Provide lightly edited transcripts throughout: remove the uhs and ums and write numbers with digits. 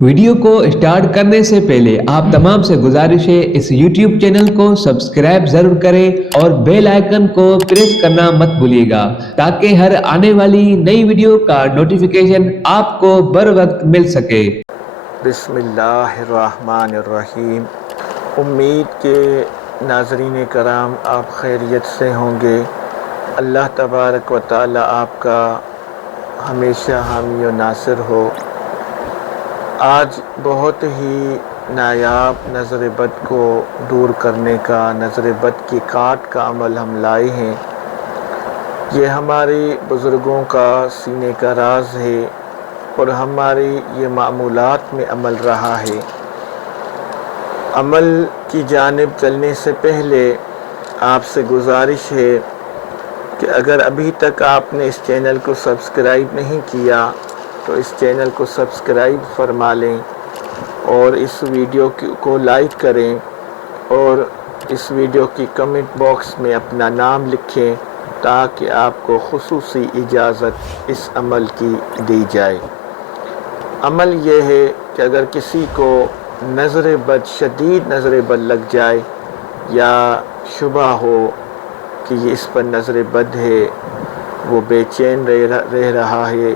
Video کو start کرنے سے پہلے آپ تمام سے گزارش ہے اس یوٹیوب چینل کو سبسکرائب ضرور کریں اور بیل آئیکن کو پریس کرنا مت بھولیے گا تاکہ ہر آنے والی نئی ویڈیو کا نوٹیفیکیشن آپ کو بر وقت مل سکے۔ بسم اللہ الرحمن الرحیم۔ امید کے ناظرین کرام آپ خیریت سے ہوں گے۔ اللہ تبارک و تعالی آپ کا ہمیشہ حامی و ناصر ہو۔ آج بہت ہی نایاب نظر بد کو دور کرنے کا، نظر بد کی کاٹ کا عمل ہم لائے ہیں۔ یہ ہمارے بزرگوں کا سینے کا راز ہے اور ہماری یہ معمولات میں عمل رہا ہے۔ عمل کی جانب چلنے سے پہلے آپ سے گزارش ہے کہ اگر ابھی تک آپ نے اس چینل کو سبسکرائب نہیں کیا تو اس چینل کو سبسکرائب فرما لیں اور اس ویڈیو کو لائک کریں اور اس ویڈیو کی کمنٹ باکس میں اپنا نام لکھیں تاکہ آپ کو خصوصی اجازت اس عمل کی دی جائے۔ عمل یہ ہے کہ اگر کسی کو نظر بد، شدید نظر بد لگ جائے یا شبہ ہو کہ یہ اس پر نظر بد ہے، وہ بے چین رہ رہا ہے،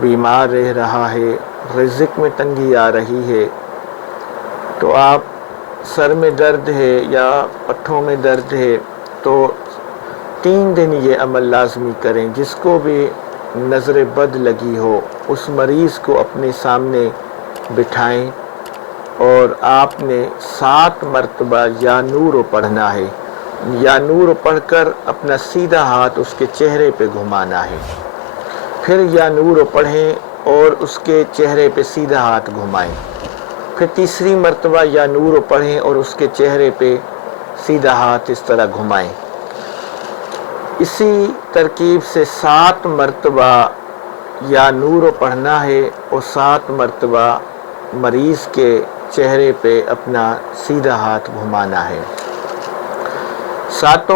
بیمار رہ رہا ہے، رزق میں تنگی آ رہی ہے، تو آپ سر میں درد ہے یا پٹھوں میں درد ہے تو 3 دن یہ عمل لازمی کریں۔ جس کو بھی نظر بد لگی ہو اس مریض کو اپنے سامنے بٹھائیں اور آپ نے 7 مرتبہ یا نور پڑھنا ہے۔ یا نور پڑھ کر اپنا سیدھا ہاتھ اس کے چہرے پہ گھمانا ہے، پھر یا نور پڑھیں اور اس کے چہرے پہ سیدھا ہاتھ گھمائیں، پھر تیسری مرتبہ یا نور پڑھیں اور اس کے چہرے پہ سیدھا ہاتھ اس طرح گھمائیں۔ اسی ترکیب سے 7 مرتبہ یا نور پڑھنا ہے اور 7 مرتبہ مریض کے چہرے پہ اپنا سیدھا ہاتھ گھمانا ہے۔ 7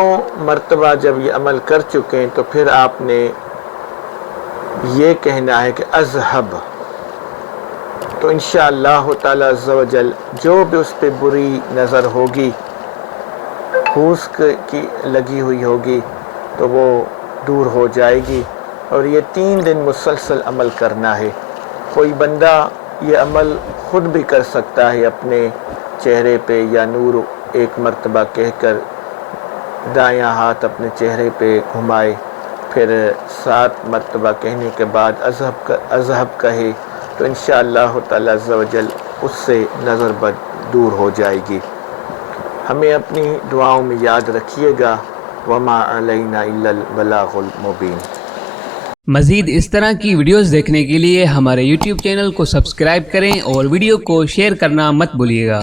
مرتبہ جب یہ عمل کر چکیں تو پھر آپ نے یہ کہنا ہے کہ اذہب، تو انشاءاللہ تعالی عز و جل جو بھی اس پہ بری نظر ہوگی، پھوس کی لگی ہوئی ہوگی تو وہ دور ہو جائے گی۔ اور یہ 3 دن مسلسل عمل کرنا ہے۔ کوئی بندہ یہ عمل خود بھی کر سکتا ہے، اپنے چہرے پہ یا نور 1 مرتبہ کہہ کر دایاں ہاتھ اپنے چہرے پہ گھمائے، پھر 7 مرتبہ کہنے کے بعد اذہب کہے تو انشاءاللہ تعالی عز و جل اس سے نظر بد دور ہو جائے گی۔ ہمیں اپنی دعاؤں میں یاد رکھیے گا۔ وما علینا الا البلاغ المبین۔ مزید اس طرح کی ویڈیوز دیکھنے کے لیے ہمارے یوٹیوب چینل کو سبسکرائب کریں اور ویڈیو کو شیئر کرنا مت بھولیے گا۔